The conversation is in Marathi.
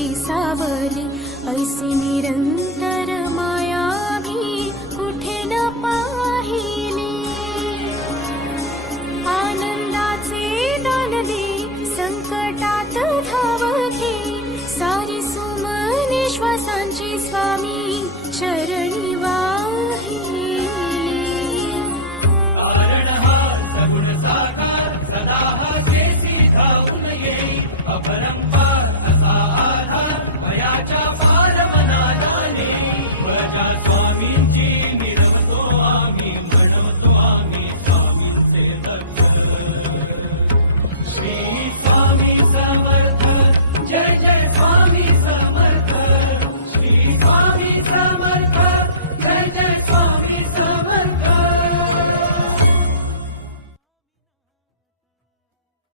तुझी सावली, ऐसी निरंतर माया भी कुठे न पाहिली। आनंदाचे दान दे, संकटात धाव घे, सारी सुमने श्वासांची स्वामी चरणी वाहिली। सगुण साकार सदा जेसी धावून येई, अपरंपार